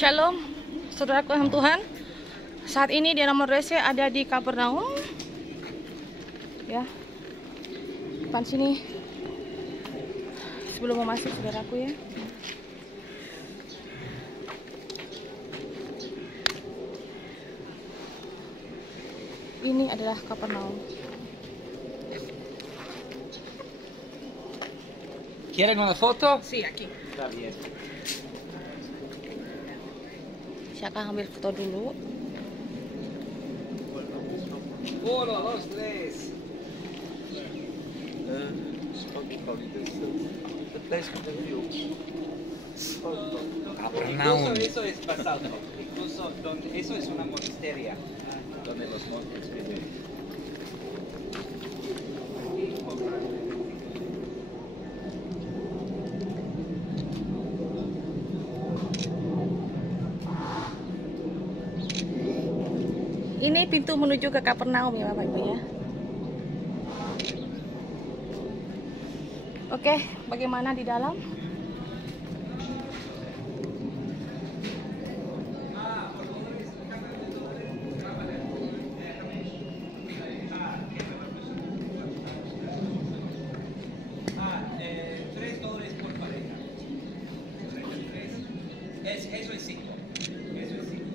Shalom, saudaraku dalam Tuhan. Saat ini di nomor rese ada di Kapernaum. Ya, depan sini. Sebelum mau masuk, saudaraku ya. Ini adalah Kapernaum. ¿Quieren una foto? Sí, aquí. Está bien. Saya akan ambil foto dulu. 1, 2, 3. Incluso eso es pasado. Incluso eso es una monasteria donde los monjes viven. Ini pintu menuju ke Kapernaum ya Bapak Ibu ya. Oke, bagaimana di dalam? $3 por pareja. Eso es 5. Eso es 5.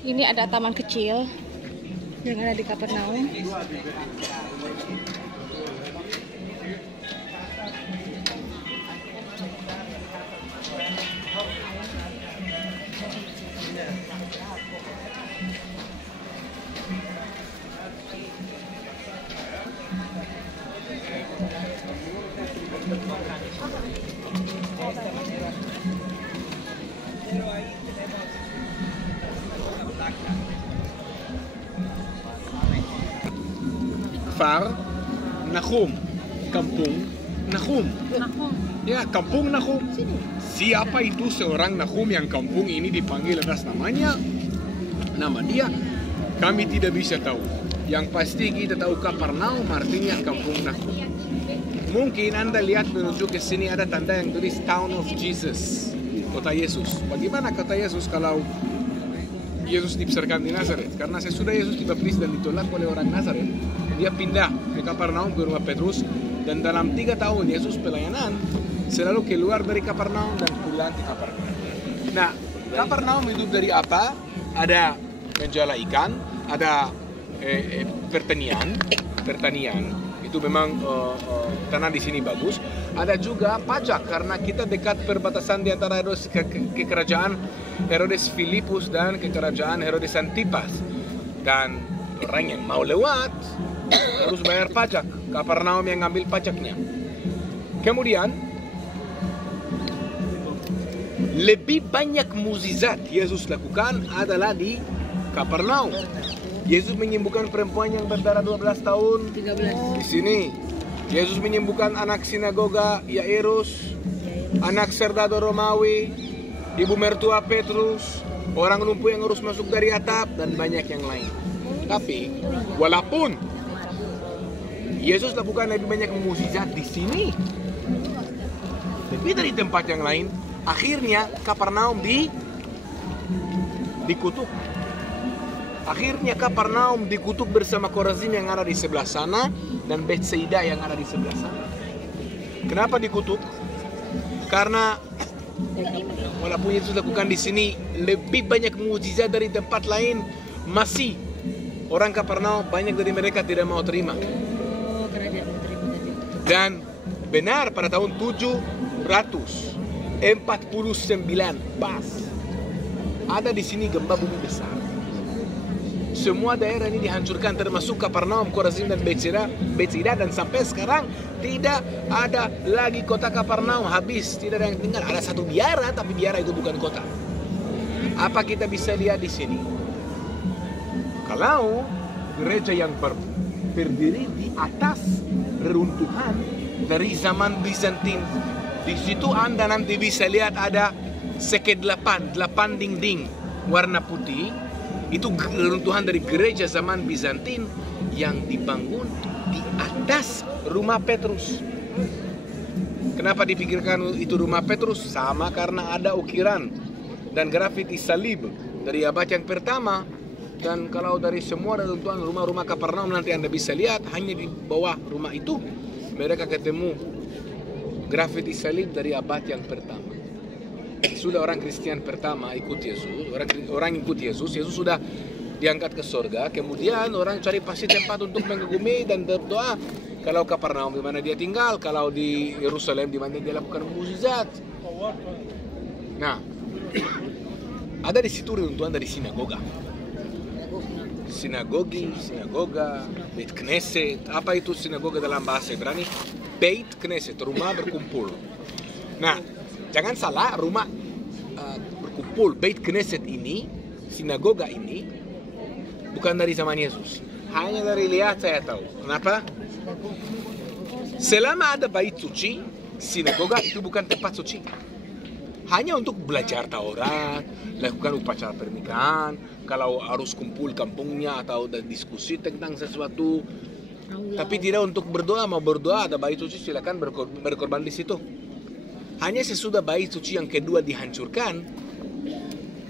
Ini ada taman kecil yang ada di Kapernaum. Kfar Nahum, Kampung Nahum. Ya, Kampung Nahum. Siapa itu seorang Nahum yang kampung ini dipanggil atas namanya? Nama dia kami tidak bisa tahu. Yang pasti kita tahu Kapernaum artinya Kampung Nahum. Mungkin Anda lihat menuju ke sini ada tanda yang tulis Town of Jesus, kota Yesus. Bagaimana kota Yesus kalau Yesus dibesarkan di Nazaret? Karena sesudah Yesus dibaptis dan ditolak oleh orang Nazaret, dia pindah ke Kapernaum ke rumah Petrus, dan dalam 3 tahun Yesus pelayanan selalu keluar dari Kapernaum dan pulang ke Kapernaum. Nah, Kapernaum hidup dari apa? Ada menjual ikan, ada pertanian, itu memang tanah di sini bagus. Ada juga pajak karena kita dekat perbatasan di antara kerajaan Herodes Filipus dan kerajaan Herodes Antipas. Dan orang yang mau lewat harus bayar pajak. Kapernaum yang ngambil pajaknya. Kemudian lebih banyak mukjizat Yesus lakukan adalah di Kapernaum. Yesus menyembuhkan perempuan yang berdarah 12 tahun 13. di sini. Yesus menyembuhkan anak sinagoga Yairus, anak serdado Romawi, ibu mertua Petrus, orang lumpuh yang harus masuk dari atap, dan banyak yang lain. Tapi walaupun Yesus lakukan lebih banyak mukjizat di sini, lebih dari tempat yang lain, akhirnya Kapernaum dikutuk. Akhirnya Kapernaum dikutuk bersama Korazim yang ada di sebelah sana dan Betsaida yang ada di sebelah sana. Kenapa dikutuk? Karena walaupun Yesus lakukan di sini lebih banyak mukjizat dari tempat lain, masih orang Kapernaum banyak dari mereka tidak mau terima. Dan benar pada tahun 749 pas ada di sini gempa bumi besar. Semua daerah ini dihancurkan termasuk Kapernaum, Korazim dan Betsaida, dan sampai sekarang tidak ada lagi kota Kapernaum, habis, tidak ada yang tinggal. Ada satu biara, tapi biara itu bukan kota. Apa kita bisa lihat di sini? Kalau gereja yang berdiri di atas reruntuhan dari zaman Bizantin Di situ Anda nanti bisa lihat ada delapan dinding warna putih. Itu reruntuhan dari gereja zaman Bizantin yang dibangun di atas rumah Petrus. Kenapa dipikirkan itu rumah Petrus? Sama karena ada ukiran dan grafiti salib dari abad yang pertama. Dan kalau dari semua reruntuhan rumah-rumah Kapernaum nanti Anda bisa lihat, hanya di bawah rumah itu mereka ketemu grafiti salib dari abad yang pertama. Sudah orang Kristen pertama ikut Yesus, orang ikut Yesus sudah diangkat ke surga. Kemudian orang cari pasti tempat untuk mengagumi dan berdoa. Kalau Kapernaum di mana dia tinggal, kalau di Yerusalem di mana dia lakukan mukjizat. Nah, ada di situ reruntuhan dari sinagoga. Sinagoga, Beit Knesset. Apa itu sinagoga dalam bahasa Ibrani? Beit Knesset, rumah berkumpul. Nah, jangan salah, rumah berkumpul, Beit Knesset ini, sinagoga ini, bukan dari zaman Yesus. Hanya dari lihat saya tahu. Kenapa? Selama ada bait suci, sinagoga itu bukan tempat suci. Hanya untuk belajar Taurat, lakukan upacara pernikahan, kalau harus kumpul kampungnya atau diskusi tentang sesuatu. Tapi tidak untuk berdoa. Mau berdoa ada bait suci, silakan berkorban di situ. Hanya sesudah bait suci yang kedua dihancurkan,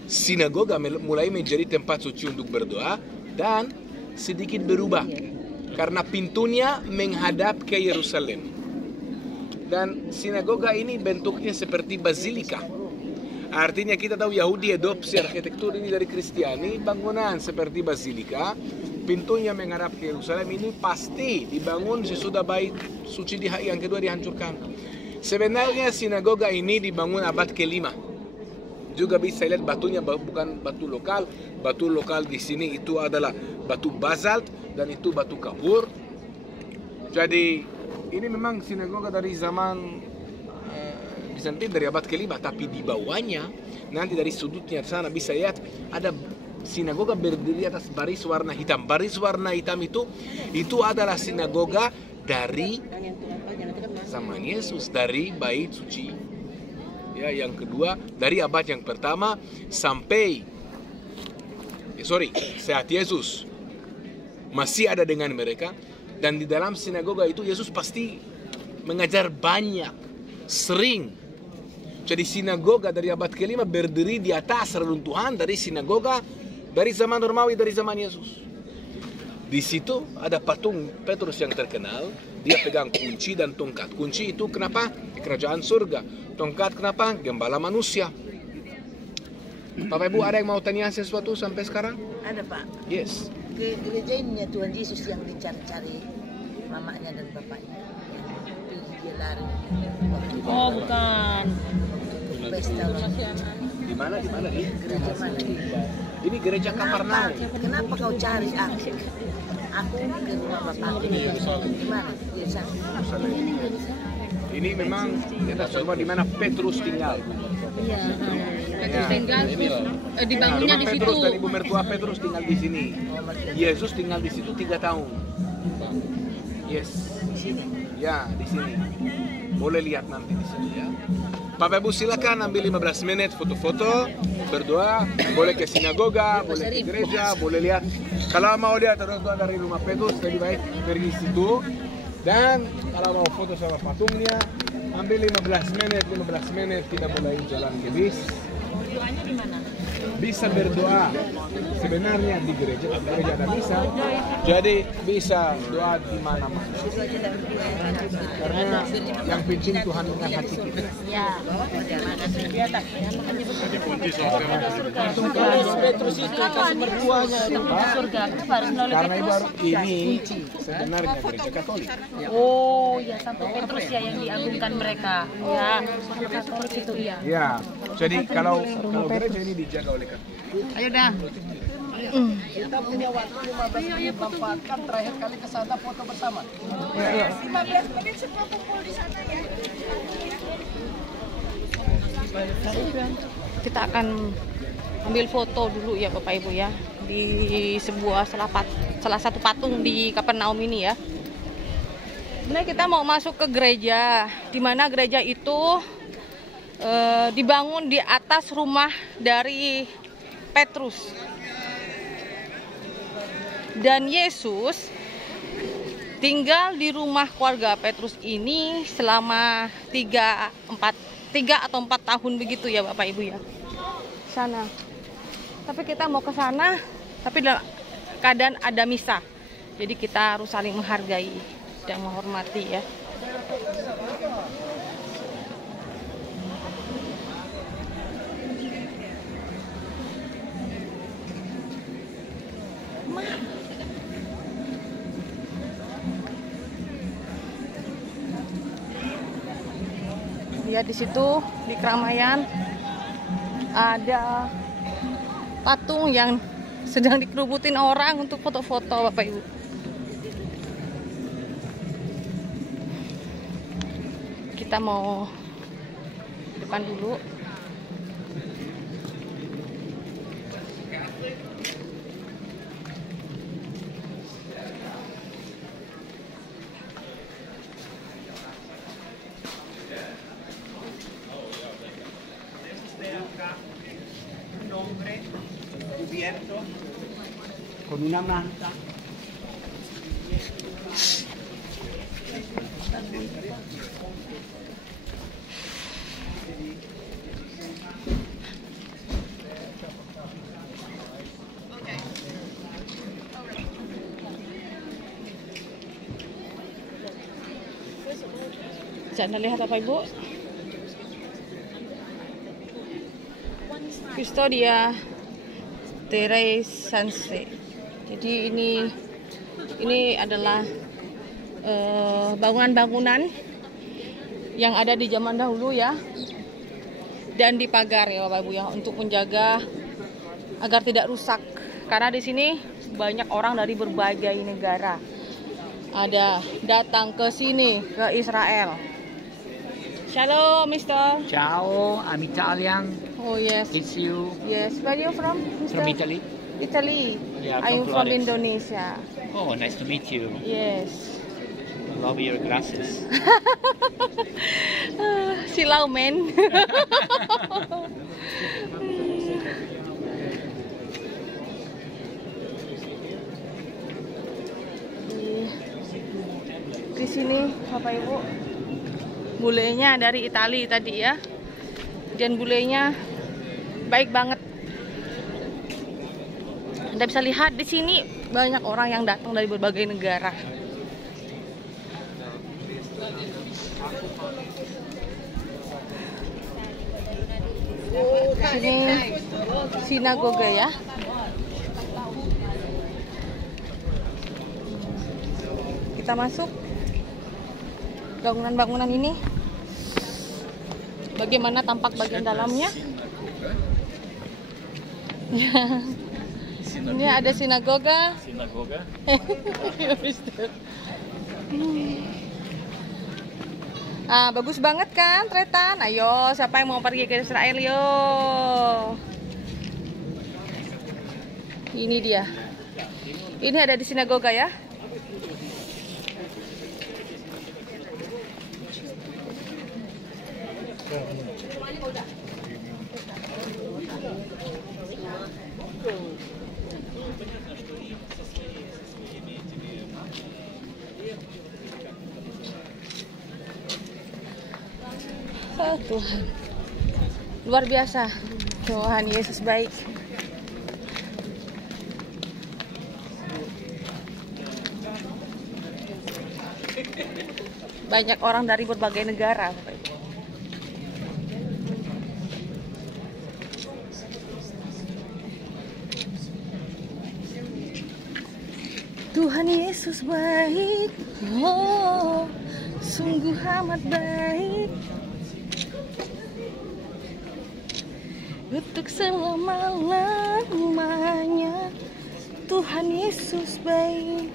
sinagoga mulai menjadi tempat suci untuk berdoa dan sedikit berubah karena pintunya menghadap ke Yerusalem. Dan sinagoga ini bentuknya seperti basilika. Artinya kita tahu Yahudi adopsi arsitektur ini dari Kristiani, bangunan seperti basilika, pintunya menghadap ke Yerusalem. Ini pasti dibangun sesudah bait suci yang kedua dihancurkan. Sebenarnya sinagoga ini dibangun abad ke-5. Juga bisa lihat batunya bukan batu lokal. Batu lokal di sini itu adalah batu basalt dan itu batu kapur. Jadi ini memang sinagoga dari zaman Bizantin dari abad ke-5, tapi di bawahnya nanti dari sudutnya sana bisa lihat ada sinagoga berdiri atas baris warna hitam. Baris warna hitam itu adalah sinagoga dari zaman Yesus, dari bait suci. Ya, yang kedua dari abad yang pertama sampai saat Yesus masih ada dengan mereka. Dan di dalam sinagoga itu Yesus pasti mengajar banyak, sering. Jadi sinagoga dari abad ke-5 berdiri di atas reruntuhan dari sinagoga dari zaman Romawi, dari zaman Yesus. Di situ ada patung Petrus yang terkenal. Dia pegang kunci dan tongkat. Kunci itu kenapa? Kerajaan surga. Tongkat kenapa? Gembala manusia. Bapak Ibu, ada yang mau tanya sesuatu sampai sekarang? Ada, Pak. Yes. Gereja ini Tuhan Yesus yang dicari-cari mamanya dan bapaknya, yang pergi dia lari. Oh, bukan. Pesta. Di mana? Gereja mana? Ini gereja Kapernaum. Kenapa kau cari aku? Aku ke rumah bapakku. Di mana? Yerusalem. Ini memang kita coba di mana Petrus tinggal. Iya. Petrus tinggal. Dibangunnya di situ. Petrus dan ibu mertua Petrus tinggal di sini. Yesus tinggal di situ 3 tahun. Yes. Di sini. Ya, di sini. Boleh lihat nanti di situ ya. Bapak Ibu silakan ambil 15 menit foto-foto, berdoa, boleh ke sinagoga, boleh ke gereja, boleh lihat. Kalau mau lihat reruntuhan dari rumah Petrus, lebih baik pergi situ. Dan kalau mau foto sama patungnya, ambil 15 menit kita mulai jalan ke bis. Doanya di mana? Bisa berdoa sebenarnya di gereja ada misa, jadi bisa doa di mana-mana. Karena yang penting Tuhan dengan hati kita. Ya. Petrus itu kasih mertuanya. Surga. Kenapa harus melalui Karena Petrus? ini sebenarnya gereja Katolik. Oh, ya sampai Petrus ya yang diagungkan mereka. Ya, sampai Katolik itu ya. Ya, jadi kalau gereja ini dijaga oleh Katolik. Ayo dah. Kita punya waktu 15 menit manfaatkan terakhir kali ke sana foto bersama. 15 menit semua kumpul di sana ya. Kita akan ambil foto dulu ya Bapak Ibu ya di sebuah salah satu patung di Kapernaum ini ya. Sebenarnya kita mau masuk ke gereja, di mana gereja itu dibangun di atas rumah dari Petrus. Dan Yesus tinggal di rumah keluarga Petrus ini selama 3 atau 4 tahun begitu ya Bapak Ibu ya. Sana. Tapi kita mau ke sana, tapi dalam keadaan ada misa. Jadi kita harus saling menghargai dan menghormati ya. Lihat di situ di keramaian ada patung yang sedang dikerubutin orang untuk foto-foto Bapak Ibu. Kita mau depan dulu. Con una manta. Bisa Anda lihat Bapak Ibu? Custodia Teresanse. Jadi ini adalah bangunan-bangunan yang ada di zaman dahulu ya, dan dipagar ya Bapak Ibu ya, untuk menjaga agar tidak rusak. Karena di sini banyak orang dari berbagai negara ada datang ke sini, ke Israel. Shalom, Mister. Ciao, I'm Italian. Oh yes. It's you. Yes. Where are you from, Mister? From Italy? Italy. Yeah, I'm from from Florence. Indonesia. Oh, nice to meet you. Yes. Love your glasses. Silau men. Di sini Bapak Ibu, bulenya dari Italia tadi ya, dan bulenya baik banget. Anda bisa lihat di sini banyak orang yang datang dari berbagai negara. Di sini sinagoga ya. Kita masuk bangunan-bangunan ini. Bagaimana tampak bagian dalamnya? Ini ada sinagoga. Sinagoga? Bagus banget kan, Tretan? Ayo, siapa yang mau pergi ke Israel, yo? Ini dia. Ini ada di sinagoga ya. Oh, Tuhan, luar biasa. Tuhan Yesus baik. Banyak orang dari berbagai negara. Tuhan Yesus baik, oh sungguh amat baik. Untuk selama-lamanya Tuhan Yesus baik.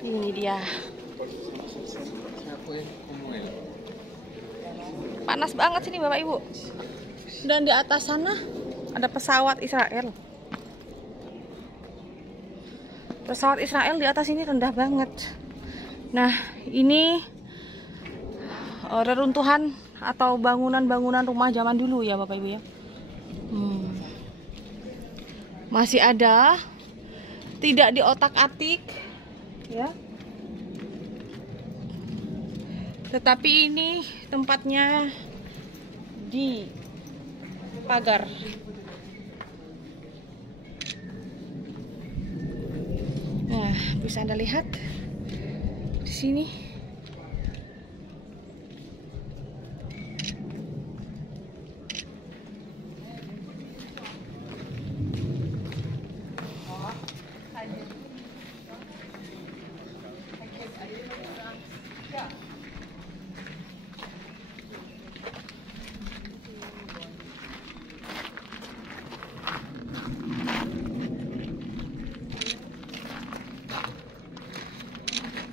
Ini dia. Panas banget sini Bapak Ibu. Dan di atas sana ada pesawat Israel. Pesawat Israel di atas ini rendah banget. Nah, ini reruntuhan atau bangunan-bangunan rumah zaman dulu ya Bapak Ibu ya. Masih ada, tidak diotak-atik ya. Tetapi ini tempatnya di pagar. Nah, bisa Anda lihat di sini.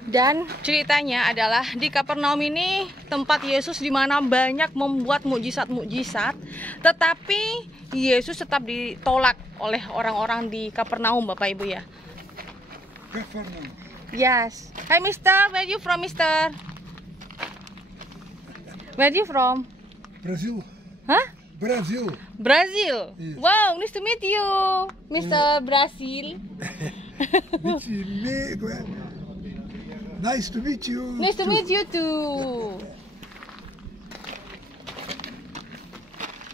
Dan ceritanya adalah di Kapernaum ini tempat Yesus di mana banyak membuat mukjizat-mukjizat, tetapi Yesus tetap ditolak oleh orang-orang di Kapernaum, Bapak Ibu ya. Kapernaum. Yes. Hi Mister, where you from Mister? Where you from? Brazil. Huh? Brazil. Brazil. Yes. Wow, nice to meet you, Mr. Brazil. Nice to meet you. Nice to meet you too.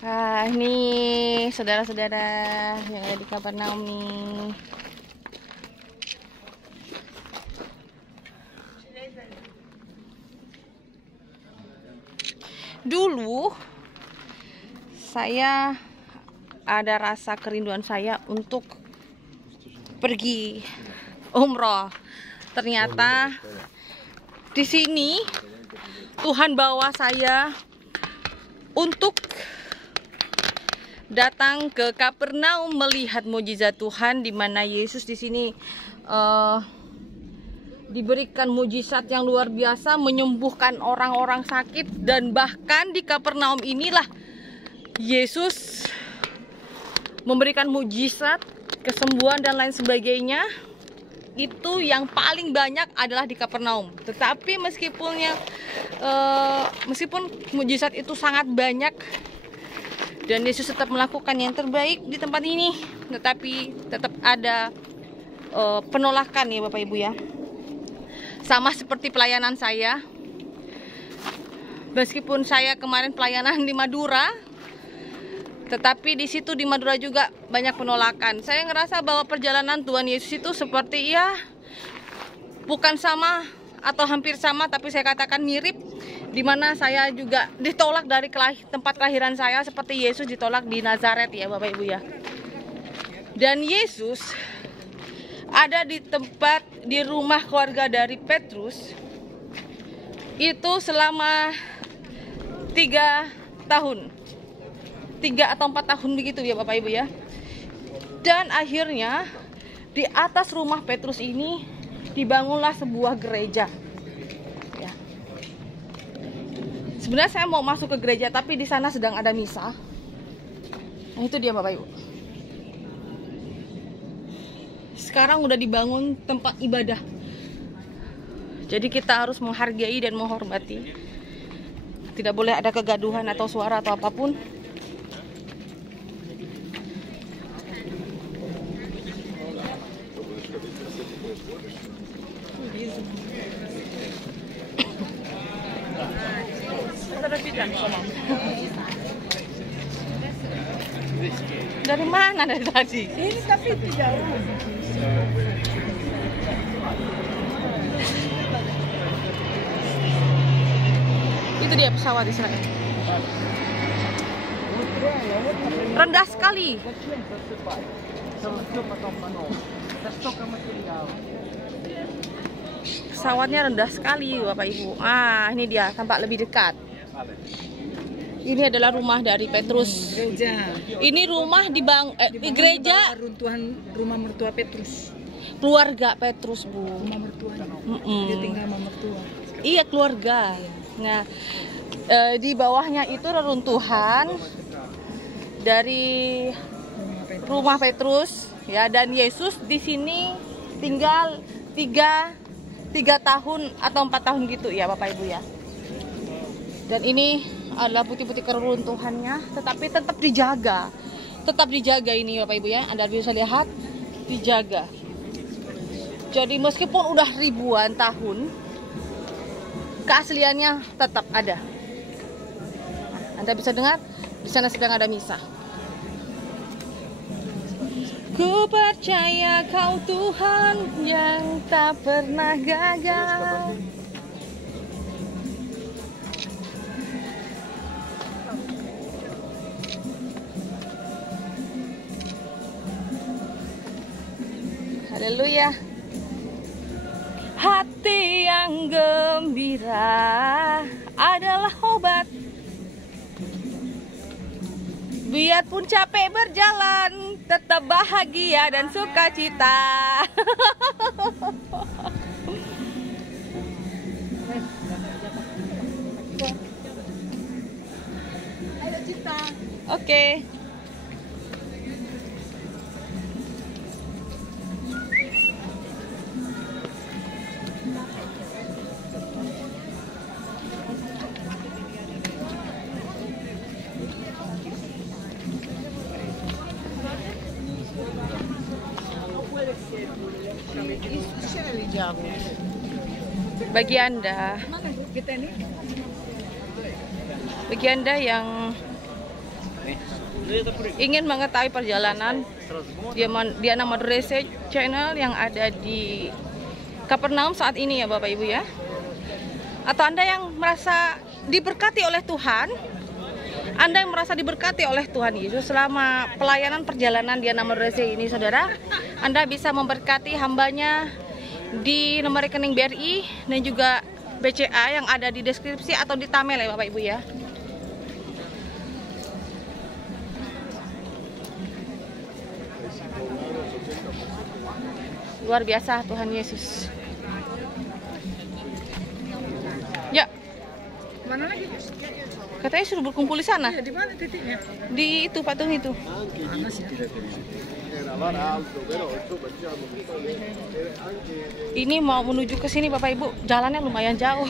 Ah, ini saudara-saudara yang ada di Kapernaum nih. Dulu saya ada rasa kerinduan saya untuk pergi umroh. Ternyata di sini Tuhan bawa saya untuk datang ke Kapernaum melihat mukjizat Tuhan, di mana Yesus di sini diberikan mukjizat yang luar biasa, menyembuhkan orang-orang sakit, dan bahkan di Kapernaum inilah Yesus memberikan mukjizat, kesembuhan dan lain sebagainya. Itu yang paling banyak adalah di Kapernaum. Tetapi meskipun mukjizat itu sangat banyak dan Yesus tetap melakukan yang terbaik di tempat ini, tetapi tetap ada penolakan ya Bapak Ibu ya. Sama seperti pelayanan saya. Meskipun saya kemarin pelayanan di Madura, tetapi di situ di Madura juga banyak penolakan. Saya ngerasa bahwa perjalanan Tuhan Yesus itu seperti ya bukan sama atau hampir sama, tapi saya katakan mirip, dimana saya juga ditolak dari tempat kelahiran saya seperti Yesus ditolak di Nazaret ya Bapak Ibu ya. Dan Yesus ada di rumah keluarga dari Petrus itu selama 3 tahun. 3 atau 4 tahun begitu ya Bapak Ibu ya. Dan akhirnya di atas rumah Petrus ini dibangunlah sebuah gereja ya. Sebenarnya saya mau masuk ke gereja, tapi di sana sedang ada misa. Nah itu dia Bapak Ibu. Sekarang udah dibangun tempat ibadah. Jadi kita harus menghargai dan menghormati. Tidak boleh ada kegaduhan atau suara atau apapun. Dari mana dari tadi? Ini tapi itu jauh. Itu dia pesawat Israel. Rendah sekali. Pesawatnya rendah sekali Bapak Ibu. Ah, ini dia, tampak lebih dekat. Ini adalah rumah dari Petrus. Gereja. Ini rumah di gereja. Runtuhan rumah mertua Petrus. keluarga Petrus, Bu. Dia tinggal sama mertua. Iya, keluarga. Nah, di bawahnya itu reruntuhan dari rumah Petrus, ya, dan Yesus di sini tinggal 3 tahun atau 4 tahun gitu ya, Bapak Ibu ya. Dan ini adalah putih-putih keruntuhannya, tetapi tetap dijaga. Tetap dijaga ini, Bapak Ibu ya. Anda bisa lihat, dijaga. Jadi meskipun udah ribuan tahun, keasliannya tetap ada. Anda bisa dengar, di sana sedang ada misa. Ku percaya Kau Tuhan yang tak pernah gagal. Haleluya. Hati yang gembira adalah obat. Biarpun capek berjalan, tetap bahagia dan sukacita. Ayo Cita. Oke. Bagi Anda yang ingin mengetahui perjalanan Diana Madurese channel yang ada di Kapernaum saat ini ya Bapak Ibu ya, atau Anda yang merasa diberkati oleh Tuhan, Anda yang merasa diberkati oleh Tuhan Yesus selama pelayanan perjalanan Diana Madurese ini, saudara, Anda bisa memberkati hambanya di nomor rekening BRI dan juga BCA yang ada di deskripsi atau di thumbnail ya Bapak Ibu ya. Luar biasa Tuhan Yesus. Ya. Mana lagi? Katanya suruh berkumpul di sana. Iya, di mana titiknya? Di itu patung itu. Ini mau menuju ke sini Bapak Ibu, jalannya lumayan jauh.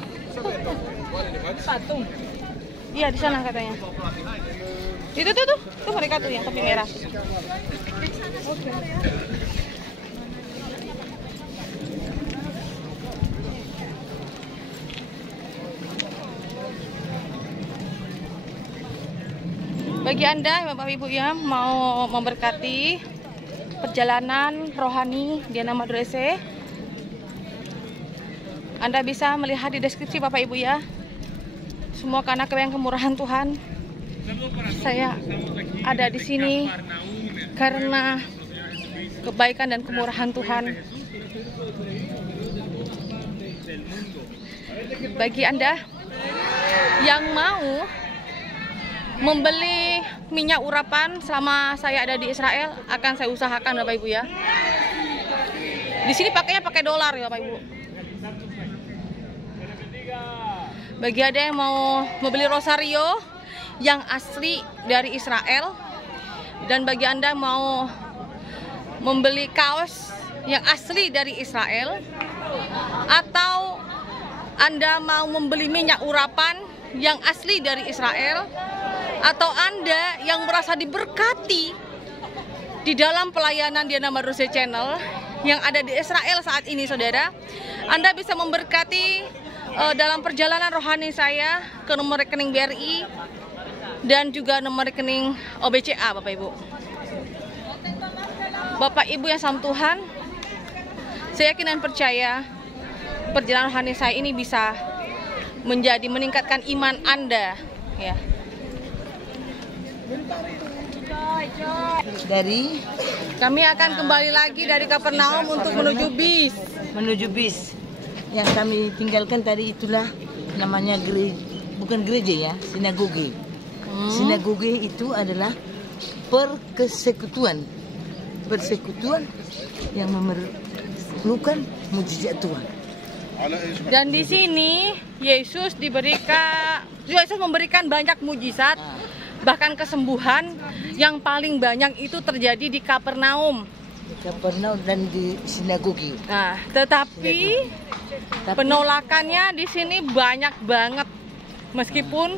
Patung. Iya di sana katanya. Itu tuh mereka tuh yang topi merah. Bagi Anda Bapak Ibu ya mau memberkati perjalanan rohani Diana Madurese, Anda bisa melihat di deskripsi Bapak Ibu ya. Semua karena kemurahan Tuhan. Saya ada di sini karena kebaikan dan kemurahan Tuhan. Bagi Anda yang mau membeli minyak urapan selama saya ada di Israel, akan saya usahakan Bapak Ibu ya. Di sini pakainya pakai dolar ya Bapak Ibu. Bagi Anda yang mau membeli rosario yang asli dari Israel, dan bagi Anda mau membeli kaos yang asli dari Israel, atau Anda mau membeli minyak urapan yang asli dari Israel, atau Anda yang merasa diberkati di dalam pelayanan Diana Madurese channel yang ada di Israel saat ini saudara, Anda bisa memberkati dalam perjalanan rohani saya ke nomor rekening BRI dan juga nomor rekening OBCA Bapak Ibu. Bapak Ibu yang sama Tuhan, saya yakin dan percaya perjalanan rohani saya ini bisa meningkatkan iman Anda ya. Kami akan kembali lagi dari Kapernaum untuk menuju bis. Yang kami tinggalkan tadi itulah namanya bukan gereja ya, sinagoge. Sinagoge itu adalah persekutuan yang menaklukkan mujizat Tuhan. Dan di sini Yesus memberikan banyak mujizat, bahkan kesembuhan yang paling banyak itu terjadi di Kapernaum. Di Kapernaum dan di sinagogi. Nah, tetapi penolakannya di sini banyak banget, meskipun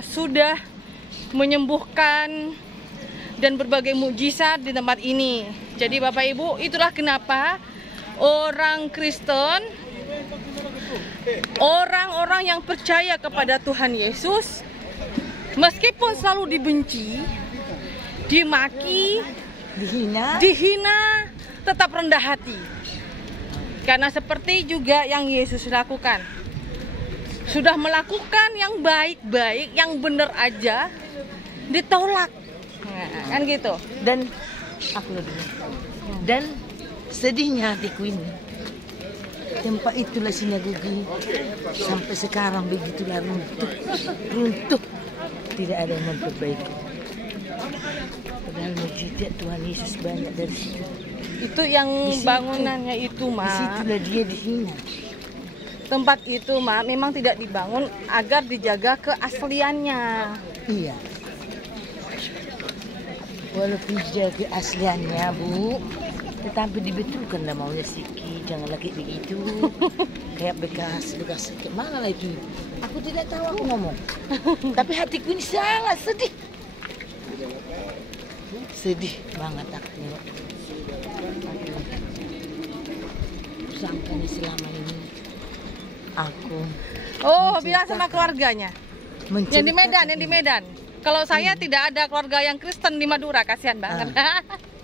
sudah menyembuhkan dan berbagai mujizat di tempat ini. Jadi Bapak Ibu, itulah kenapa orang Kristen, orang-orang yang percaya kepada Tuhan Yesus, meskipun selalu dibenci, dimaki, dihina, tetap rendah hati. Karena seperti juga yang Yesus lakukan, sudah melakukan yang baik-baik, yang benar aja, ditolak. Nah, kan gitu. Dan sedihnya hatiku ini, tempat itulah sinagogi sampai sekarang begitulah runtuh, tidak ada yang memperbaiki. Padahal mujizat Tuhan Yesus banyak dari situ. Itu yang bangunannya itu, Ma. Disitulah dia dihina. Tempat itu, Ma, memang tidak dibangun agar dijaga keasliannya. Iya. Walaupun dijaga keasliannya, Bu, tetapi dibetulkan lah maunya Siki, jangan lagi begitu. Kayak bekas mana lah itu? Aku tidak tahu aku ngomong. Tapi hatiku ini sangat sedih. Sedih banget aku nengok. Sampai selama ini aku. Oh, bilang sama keluarganya. Yang di Medan. Kalau saya tidak ada keluarga yang Kristen di Madura, kasihan banget.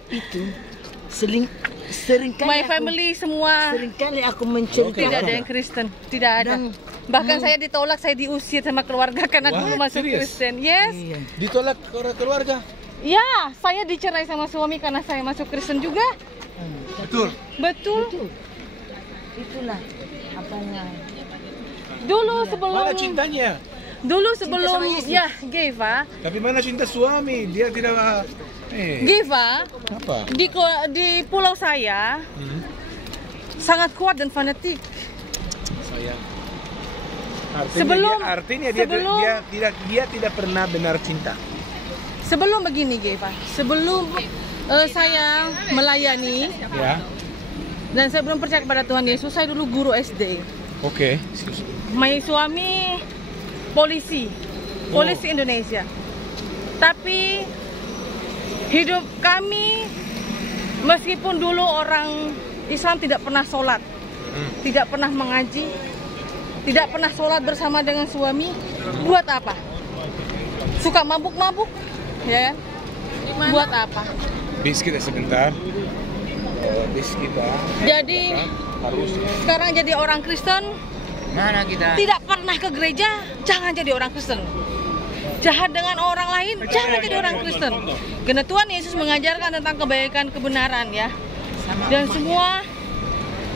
Itu seringkali My family semua seringkali aku menceritakan tidak ada yang Kristen, tidak ada. Bahkan saya ditolak, saya diusir sama keluarga karena dulu masuk Kristen. Yes. Iya. Ditolak keluarga? Ya, saya dicerai sama suami karena saya masuk Kristen juga. Betul. Betul. Itulah apanya. Dulu sebelum Mana cintanya? Dulu sebelum ya Geva. Tapi mana cinta suami? Dia tidak. Geva. Apa? Di pulau saya sangat kuat dan fanatik. Sayang. Artinya dia tidak pernah benar cinta. Sebelum begini, Geva. Sebelum saya melayani, Ya. dan saya belum percaya kepada Tuhan Yesus, saya dulu guru SD. Oke. My suami polisi Indonesia. Tapi hidup kami, meskipun dulu orang Islam tidak pernah sholat, tidak pernah mengaji, tidak pernah sholat bersama dengan suami, buat apa? Suka mabuk-mabuk, ya? Buat apa? Bis kita sebentar. Bis kita. Jadi sekarang jadi orang Kristen. Mana kita? Tidak pernah ke gereja, jangan jadi orang Kristen. Jahat dengan orang lain, jangan jadi orang Kristen. Karena Tuhan Yesus mengajarkan tentang kebaikan, kebenaran, ya. Dan semua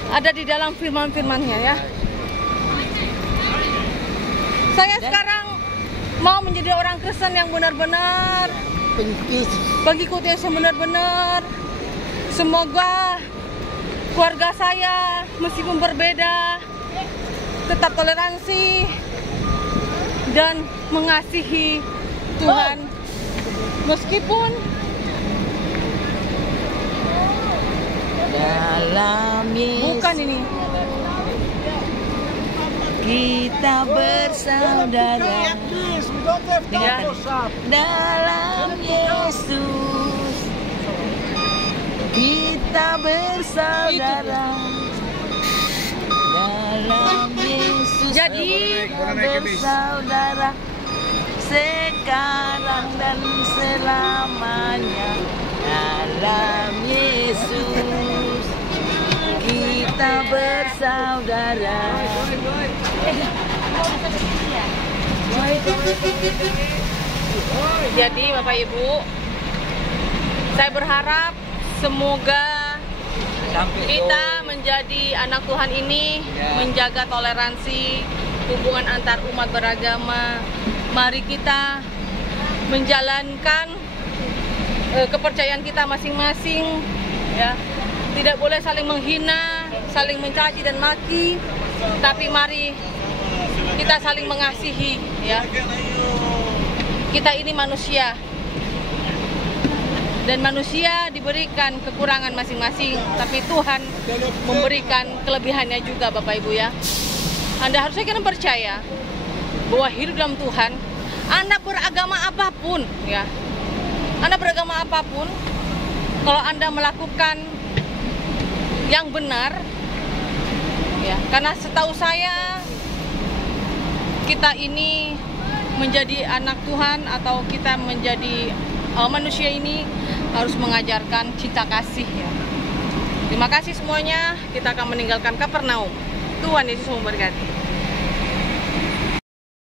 ada di dalam firman-firman-Nya, ya. Saya sekarang mau menjadi orang Kristen yang benar-benar mengikuti Yesus benar-benar. Semoga keluarga saya meskipun berbeda tetap toleransi dan mengasihi Tuhan meskipun dalam Yesus bukan ini kita bersaudara. Dalam Yesus kita bersaudara. Dalam Yesus jadi bersaudara sekarang dan selamanya. Dalam Yesus kita bersaudara. Jadi Bapak Ibu, saya berharap semoga kita menjadi anak Tuhan ini menjaga toleransi, hubungan antar umat beragama. Mari kita menjalankan kepercayaan kita masing-masing, ya. Tidak boleh saling menghina, saling mencaci dan maki, tapi mari kita saling mengasihi, ya. Kita ini manusia, dan manusia diberikan kekurangan masing-masing, tapi Tuhan memberikan kelebihannya juga, Bapak Ibu ya. Anda harusnya kan percaya bahwa hidup dalam Tuhan, Anda beragama apapun, ya. Anda beragama apapun, kalau Anda melakukan yang benar, ya, karena setahu saya kita ini menjadi anak Tuhan atau kita menjadi manusia ini harus mengajarkan cinta kasih, ya. Terima kasih semuanya. Kita akan meninggalkan Kapernaum. Tuhan Yesus memberkati.